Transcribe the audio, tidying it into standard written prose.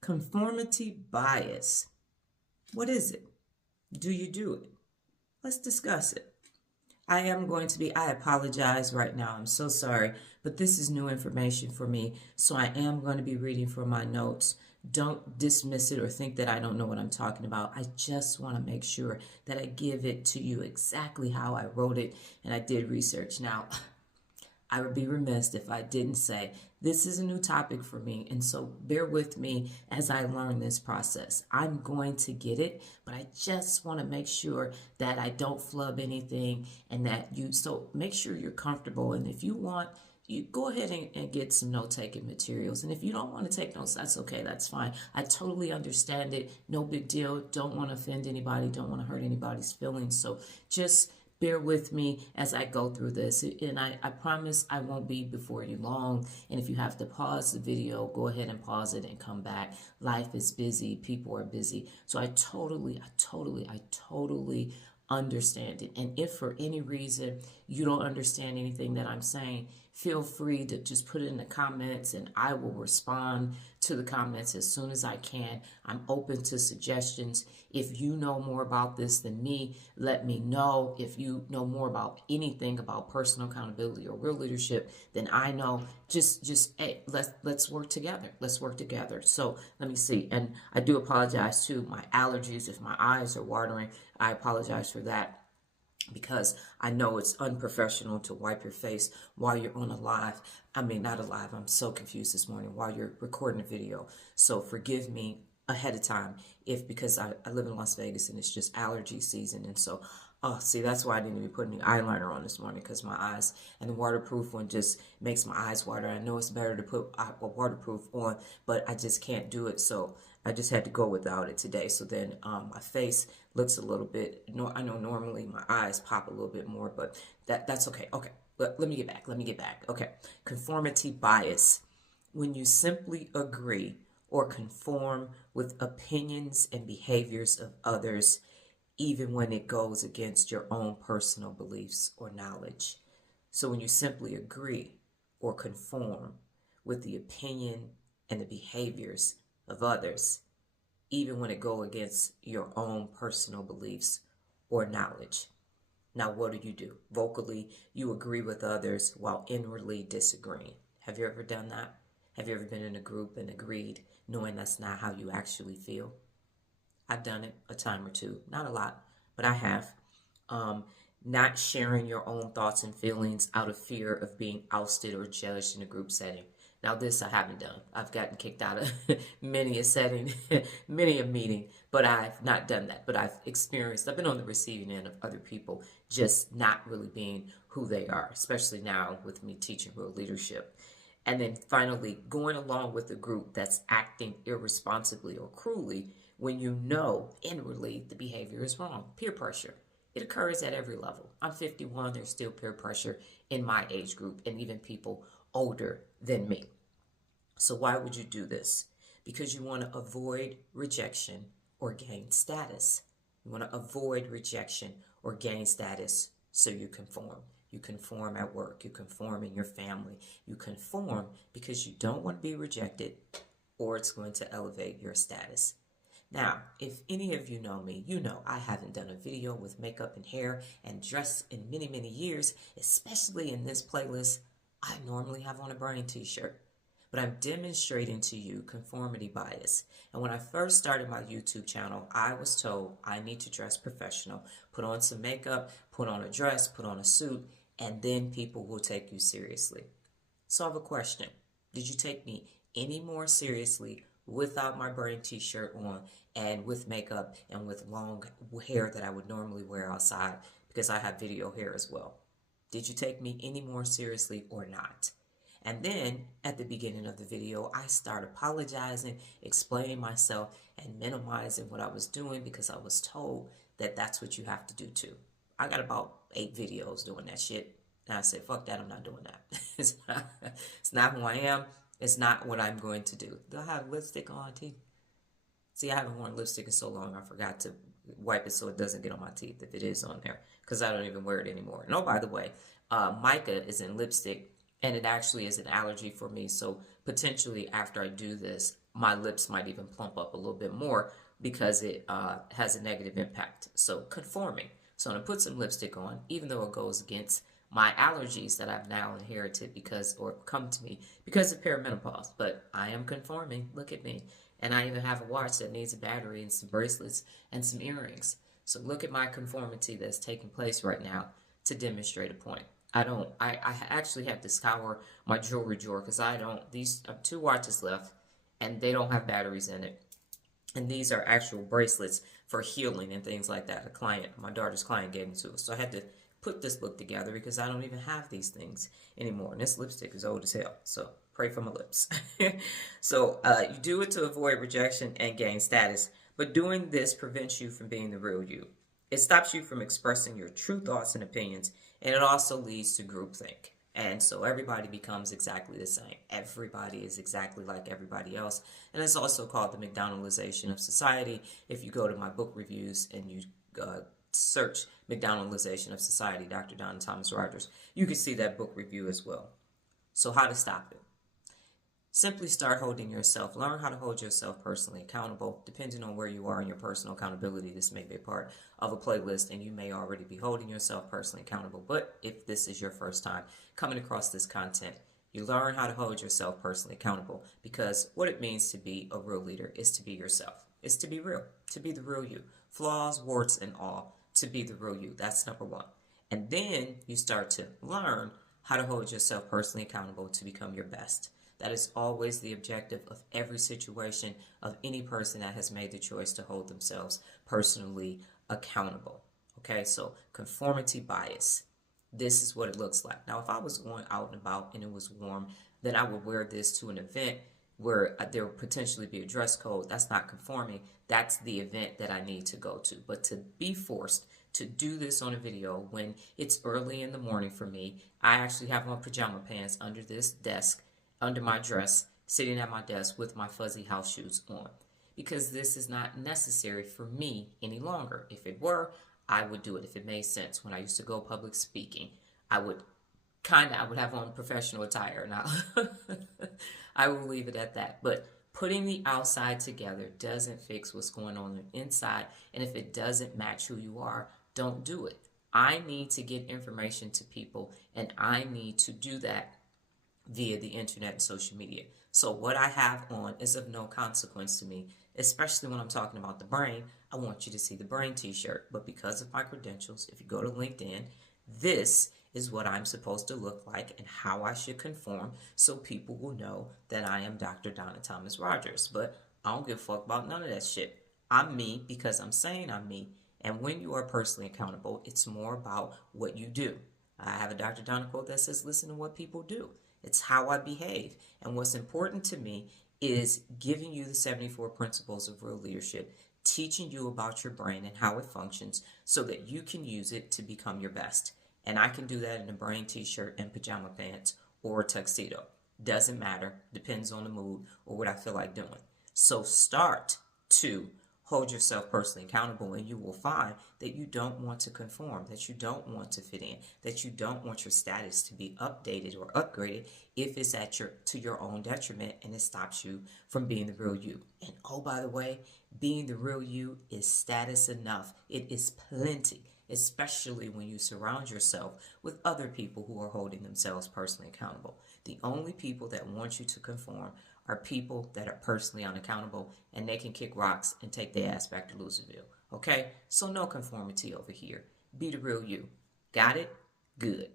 Conformity bias. What is it? Do you do it? Let's discuss it. I apologize right now. I'm so sorry, but this is new information for me. So I am going to be reading from my notes. Don't dismiss it or think that I don't know what I'm talking about. I just want to make sure that I give it to you exactly how I wrote it, and I did research. Now, I would be remiss if I didn't say this is a new topic for me, and so bear with me as I learn this process. I'm going to get it, but I just want to make sure that I don't flub anything and that so make sure you're comfortable. And if you want, you go ahead and get some note-taking materials. And if you don't want to take notes, that's okay. That's fine. I totally understand it. No big deal. Don't want to offend anybody. Don't want to hurt anybody's feelings. So just bear with me as I go through this. And I promise I won't be before you long. And if you have to pause the video, go ahead and pause it and come back. Life is busy. People are busy. So I totally understand it. And if for any reason you don't understand anything that I'm saying, feel free to just put it in the comments and I will respond to the comments as soon as I can. I'm open to suggestions. If you know more about this than me, let me know. If you know more about anything about personal accountability or real leadership than I know, just hey, let's work together. Let's work together. So let me see. And I do apologize too. My allergies, if my eyes are watering, I apologize for that, because I know it's unprofessional to wipe your face while you're on a live. I mean, not a live. I'm so confused this morning while you're recording a video. So forgive me ahead of time because I live in Las Vegas and it's just allergy season. And so, see, that's why I didn't even put any eyeliner on this morning, because my eyes, and the waterproof one just makes my eyes water. I know it's better to put a waterproof on, but I just can't do it. So I just had to go without it today. So then my face looks a little bit, I know normally my eyes pop a little bit more, but that's okay. Okay, let me get back. Okay, conformity bias. When you simply agree or conform with opinions and behaviors of others, even when it goes against your own personal beliefs or knowledge. So when you simply agree or conform with the opinion and the behaviors of others, even when it go against your own personal beliefs or knowledge. Now, what do? Vocally, you agree with others while inwardly disagreeing. Have you ever done that? Have you ever been in a group and agreed knowing that's not how you actually feel? I've done it a time or two. Not a lot, but I have. Not sharing your own thoughts and feelings out of fear of being ousted or judged in a group setting. Now, this I haven't done. I've gotten kicked out of many a setting, many a meeting, but I've not done that. But I've been on the receiving end of other people just not really being who they are, especially now with me teaching real leadership. And then finally, going along with a group that's acting irresponsibly or cruelly when you know inwardly the behavior is wrong. Peer pressure. It occurs at every level. I'm 51. There's still peer pressure in my age group and even people older than me. So why would you do this? Because you want to avoid rejection or gain status. You want to avoid rejection or gain status, so you conform. You conform at work. You conform in your family. You conform because you don't want to be rejected or it's going to elevate your status. Now, if any of you know me, you know I haven't done a video with makeup and hair and dress in many, many years, especially in this playlist. I normally have on a brain t-shirt, but I'm demonstrating to you conformity bias. And when I first started my YouTube channel, I was told I need to dress professional, put on some makeup, put on a dress, put on a suit, and then people will take you seriously. So I have a question. Did you take me any more seriously without my brain t-shirt on and with makeup and with long hair that I would normally wear outside, because I have video hair as well? Did you take me any more seriously or not? And then at the beginning of the video, I start apologizing, explaining myself, and minimizing what I was doing because I was told that that's what you have to do too. I got about 8 videos doing that shit. And I said, fuck that, I'm not doing that. It's not who I am. It's not what I'm going to do. Do I have lipstick on teeth? See, I haven't worn lipstick in so long, I forgot to wipe it so it doesn't get on my teeth if it is on there, because I don't even wear it anymore. No, by the way, mica is in lipstick, and it actually is an allergy for me. So potentially after I do this, my lips might even plump up a little bit more because it has a negative impact. So conforming. So I'm going to put some lipstick on, even though it goes against my allergies that I've now inherited because, or come to me because of perimenopause. But I am conforming. Look at me. And I even have a watch that needs a battery and some bracelets and some earrings. So look at my conformity that's taking place right now to demonstrate a point. I actually have to scour my jewelry drawer because these are 2 watches left and they don't have batteries in it. And these are actual bracelets for healing and things like that. My daughter's client gave me to us. So I had to put this look together because I don't even have these things anymore. And this lipstick is old as hell. So pray for my lips. So you do it to avoid rejection and gain status. But doing this prevents you from being the real you. It stops you from expressing your true thoughts and opinions. And it also leads to groupthink. And so everybody becomes exactly the same. Everybody is exactly like everybody else. And it's also called the McDonaldization of society. If you go to my book reviews and you search McDonaldization of society, Dr. Donna Thomas-Rodgers, you can see that book review as well. So how to stop it? Simply start holding yourself. Learn how to hold yourself personally accountable. Depending on where you are in your personal accountability, this may be a part of a playlist, and you may already be holding yourself personally accountable. But if this is your first time coming across this content, you learn how to hold yourself personally accountable, because what it means to be a real leader is to be yourself. It's to be real, to be the real you. Flaws, warts, and all, to be the real you. That's number one. And then you start to learn how to hold yourself personally accountable to become your best. That is always the objective of every situation of any person that has made the choice to hold themselves personally accountable. Okay, so conformity bias. This is what it looks like. Now, if I was going out and about and it was warm, then I would wear this to an event where there would potentially be a dress code. That's not conforming. That's the event that I need to go to. But to be forced to do this on a video when it's early in the morning for me, I actually have on pajama pants under this desk, under my dress, sitting at my desk with my fuzzy house shoes on, because this is not necessary for me any longer. If it were, I would do it if it made sense. When I used to go public speaking, I would have on professional attire. Now, I will leave it at that. But putting the outside together doesn't fix what's going on inside. And if it doesn't match who you are, don't do it. I need to get information to people, and I need to do that via the internet and social media. So what I have on is of no consequence to me, especially when I'm talking about the brain. I want you to see the brain t-shirt. But because of my credentials, if you go to LinkedIn, this is what I'm supposed to look like and how I should conform, so people will know that I am Dr. Donna Thomas-Rodgers. But I don't give a fuck about none of that shit. I'm me because I'm saying I'm me. And when you are personally accountable, it's more about what you do. I have a Dr. Donna quote that says, listen to what people do. It's how I behave. And what's important to me is giving you the 74 principles of real leadership, teaching you about your brain and how it functions so that you can use it to become your best. And I can do that in a brain t-shirt and pajama pants or a tuxedo. Doesn't matter. Depends on the mood or what I feel like doing. So start to hold yourself personally accountable, and you will find that you don't want to conform, that you don't want to fit in, that you don't want your status to be updated or upgraded if it's to your own detriment, and it stops you from being the real you. And oh, by the way, being the real you is status enough. It is plenty, especially when you surround yourself with other people who are holding themselves personally accountable. The only people that want you to conform are people that are personally unaccountable, and they can kick rocks and take their ass back to Loserville. Okay? So no conformity over here. Be the real you. Got it? Good.